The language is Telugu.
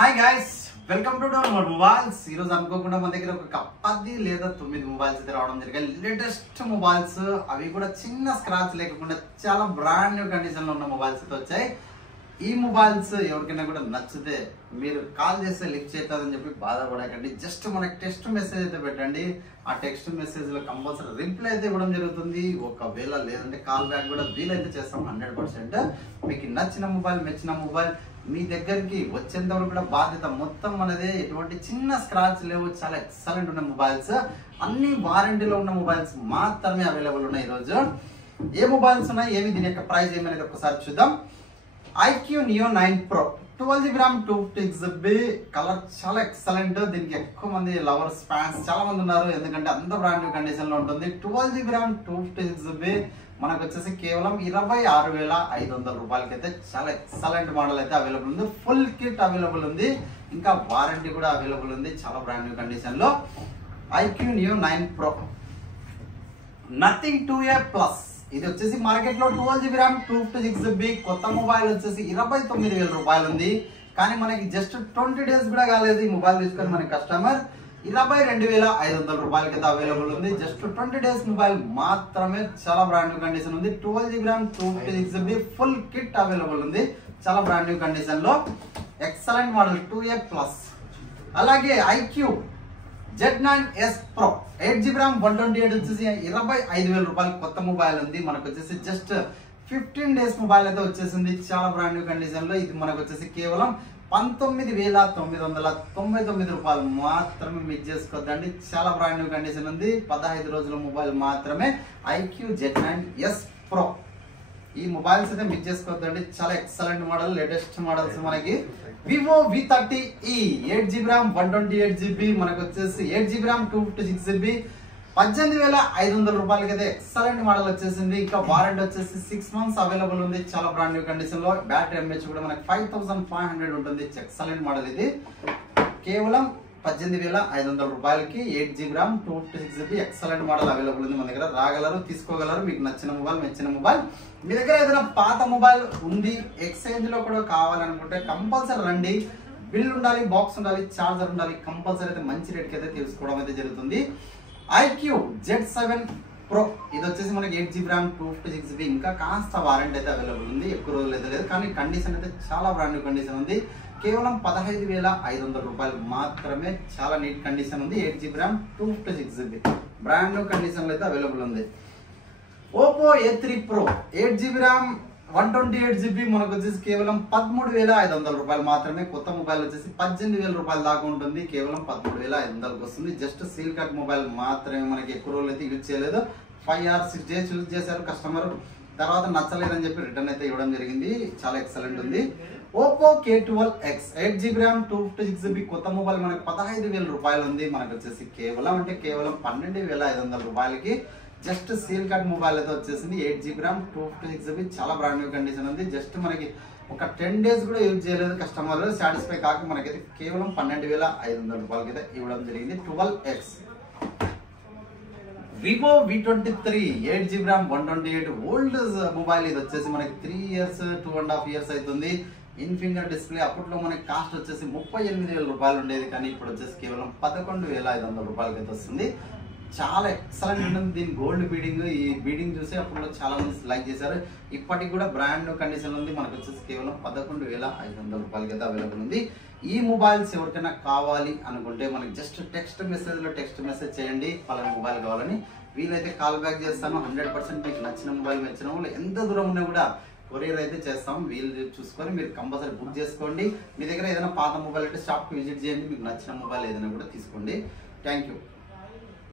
Hi guys, welcome to down more mobiles. ఈ రోజు అనుకోకుండా మన దగ్గర ఒక 10 లేదా 9 మొబైల్స్ అయితే రావడం జరిగాయి. లేటెస్ట్ మొబైల్స్, అవి కూడా చిన్న స్క్రాచ్ లేకుండా చాలా బ్రాండ్ న్యూ కండిషన్ లో ఉన్న మొబైల్స్ అయితే వచ్చాయి. ఈ మొబైల్స్ ఎవరికైనా కూడా నచ్చితే మీరు కాల్ చేస్తే లిఫ్ట్ చేస్తారని చెప్పి బాధపడకండి. జస్ట్ మనకి టెక్స్ట్ మెసేజ్ అయితే పెట్టండి. ఆ టెక్స్ట్ మెసేజ్ లో కంపల్సరీ రిప్లై అయితే ఇవ్వడం జరుగుతుంది. ఒకవేళ లేదంటే కాల్ బ్యాక్ కూడా వీలైతే చేస్తాం 100%. మీకు నచ్చిన మొబైల్, మెచ్చిన మొబైల్ మీ దగ్గరికి వచ్చేంత వరకు కూడా బాధ్యత మొత్తం అనేది. ఎటువంటి చిన్న స్క్రాచ్ లేవు, చాలా ఎక్సలెంట్ ఉన్న మొబైల్స్, అన్ని వారంటీలో ఉన్న మొబైల్స్ మాత్రమే అవైలబుల్ ఉన్నాయి. ఈరోజు ఏ మొబైల్స్ ఉన్నాయి, ఏమి దీని యొక్క ప్రైస్ ఏమనేది ఒకసారి చూద్దాం. IQ Neo 9 Pro 12GB RAM 256GB colour చాలా ఎక్సలెంట్. దీనికి ఎక్కువ మంది లవర్స్, ఫ్యాన్స్ చాలా మంది ఉన్నారు, ఎందుకంటే అంత బ్రాండ్ న్యూ కండిషన్ లో ఉంటుంది. 12GB RAM 256GB మనకు వచ్చేసి కేవలం 26,500 రూపాయలకి అయితే చాలా ఎక్సలెంట్ మోడల్ అయితే అవైలబుల్ ఉంది. ఫుల్ కిట్ అవైలబుల్ ఉంది, ఇంకా వారంటీ కూడా అవైలబుల్ ఉంది. చాలా బ్రాండ్ న్యూ కండిషన్ లో IQ Neo 9 Pro nothing 2A+. ఇది వచ్చేసి మార్కెట్ లో 12GB RAM 256GB కొత్త మొబైల్ వచ్చేసి 29,000 రూపాయలు ఉంది. కానీ మనకి జస్ట్ 20 డేస్ కూడా కాలేదు ఈ మొబైల్ తీసుకొని మన కస్టమర్ 22,500 రూపాయలకి అయితే అవైలబుల్ ఉంది. జస్ట్ 20 డేస్ మొబైల్ మాత్రమే. చాలా బ్రాండ్ న్యూ కండిషన్ ఉంది. 12GB RAM 256GB full kit available ఉంది. చాలా బ్రాండ్ న్యూ కండిషన్ లో ఎక్సలెంట్ మోడల్ 2A+. అలాగే IQ Z9S Pro 8GB RAM 128 వచ్చేసి 25,000 రూపాయలు కొత్త మొబైల్ ఉంది. మనకు వచ్చేసి జస్ట్ 15 డేస్ మొబైల్ అయితే వచ్చేసింది. చాలా బ్రాండ్ న్యూ కండిషన్ లో ఇది మనకు వచ్చేసి కేవలం 19,999 రూపాయలు మాత్రమే. మిస్ చేసుకోవద్దండి, చాలా బ్రాండ్ న్యూ కండిషన్ ఉంది. 15 రోజుల మొబైల్ మాత్రమే. IQ Z9S Pro ఈ మొబైల్స్ అయితే మిస్ చేసుకోవద్దండి, చాలా ఎక్సలెంట్ మోడల్, లేటెస్ట్ మోడల్స్. మనకి Vivo V30e 8GB RAM 128GB మనకు వచ్చేసి 8GB RAM 256GB 18,500 రూపాయలకి అయితే ఎక్సలెంట్ మోడల్ వచ్చేసింది. ఇంకా వారంటీ వచ్చేసి 6 months అవైలబుల్ ఉంది. చాలా బ్రాండ్ న్యూ కండిషన్ లో. బ్యాటరీ ఎంహెచ్ కూడా మనకి 5500 ఉంటుంది. ఎక్సలెంట్ మోడల్ ఇది. కేవలం 18,500 రూపాయలకి 8GB RAM 256GB excellent model available ఉంది. మన దగ్గర రాగలరు, తీసుకోగలరు. మీకు నచ్చిన మొబైల్, మెచ్చిన మొబైల్. మీ దగ్గర ఏదైనా పాత మొబైల్ ఉంది, ఎక్స్చేంజ్ లో కూడా కావాలనుకుంటే కంపల్సరీ రండి. బిల్ ఉండాలి, బాక్స్ ఉండాలి, చార్జర్ ఉండాలి. కంపల్సరీ అయితే మంచి రేట్కి అయితే తీసుకోవడం అయితే జరుగుతుంది. IQ Z7 Pro ఇది వచ్చేసి మనకి 8GB RAM 256GB ఇంకా కాస్త వారంటీ అయితే అవైలబుల్ ఉంది. ఎక్కువ రోజులు అయితే లేదు, కానీ కండిషన్ అయితే చాలా బ్రాండ్ న్యూ కండిషన్ ఉంది. కేవలం 15,500 రూపాయలు మాత్రమే. చాలా నీట్ కండిషన్ ఉంది. 8GB RAM 256GB brand new condition లో అయితే అవైలబుల్ ఉంది. Oppo A3 Pro 8GB RAM 128GB మనకు వచ్చేసి కేవలం 13,500 రూపాయలు మాత్రమే. కొత్త మొబైల్ వచ్చేసి 18,000 రూపాయలు దాకా ఉంటుంది. కేవలం 13,500కి వస్తుంది. జస్ట్ సీల్ కట్ మొబైల్ మాత్రమే. మనకి ఎక్కువ రోజులు అయితే యూజ్ చేయలేదు. 5 or 6 days యూజ్ చేశారు కస్టమర్. తర్వాత నచ్చలేదని చెప్పి రిటర్న్ అయితే ఇవ్వడం జరిగింది. చాలా ఎక్సలెంట్ ఉంది. Oppo K12X 8GB RAM 256GB కొత్త మొబైల్ మనకి 15,000 రూపాయలు ఉంది. మనకు వచ్చేసి కేవలం 12,500 రూపాయలకి జస్ట్ సీల్ కట్ మొబైల్ అయితే వచ్చేసింది. 8GB RAM 256GB చాలా బ్రాండ్ న్యూ కండిషన్ ఉంది. జస్ట్ మనకి ఒక 10 days కూడా యూజ్ చేయలేదు కస్టమర్. సాటిస్ఫై కాక మనకైతే కేవలం 12,500 రూపాయలకి అయితే ఇవ్వడం జరిగింది. 12X Vivo V23 8GB RAM 128 old mobile. ఇది వచ్చేసి మనకి 3 years 2.5 years అవుతుంది. In finger display. అప్పట్లో మనకి కాస్ట్ వచ్చేసి 38,000 రూపాయలు ఉండేది, కానీ ఇప్పుడు వచ్చేసి కేవలం 11,500 రూపాయలకి అయితే వస్తుంది. చాలా ఎక్సలెంట్ ఉంటుంది. దీని గోల్డ్ బీడింగ్, ఈ బీడింగ్ చూసి అప్పుడు చాలా మంది లైక్ చేశారు. ఇప్పటికి కూడా బ్రాండ్ న్యూ కండిషన్ ఉంది. మనకు వచ్చేసి కేవలం 11,500 రూపాయలకి అయితే అవైలబుల్ ఉంది. ఈ మొబైల్స్ ఎవరికైనా కావాలి అనుకుంటే మనకి జస్ట్ టెక్స్ట్ మెసేజ్ చేయండి, పలానా మొబైల్ కావాలని. వీలైతే కాల్ బ్యాక్ చేస్తాను. 100% మీకు నచ్చిన మొబైల్, మెచ్చిన మొబైల్ ఎంత దూరం ఉన్నా కూడా కొరియర్ అయితే చేస్తాం. వీలు చూసుకొని మీరు కంపల్సరీ బుక్ చేసుకోండి. మీ దగ్గర ఏదైనా పాత మొబైల్ అయితే షాప్కి విజిట్ చేయండి. మీకు నచ్చిన మొబైల్ ఏదైనా కూడా తీసుకోండి. Thank you.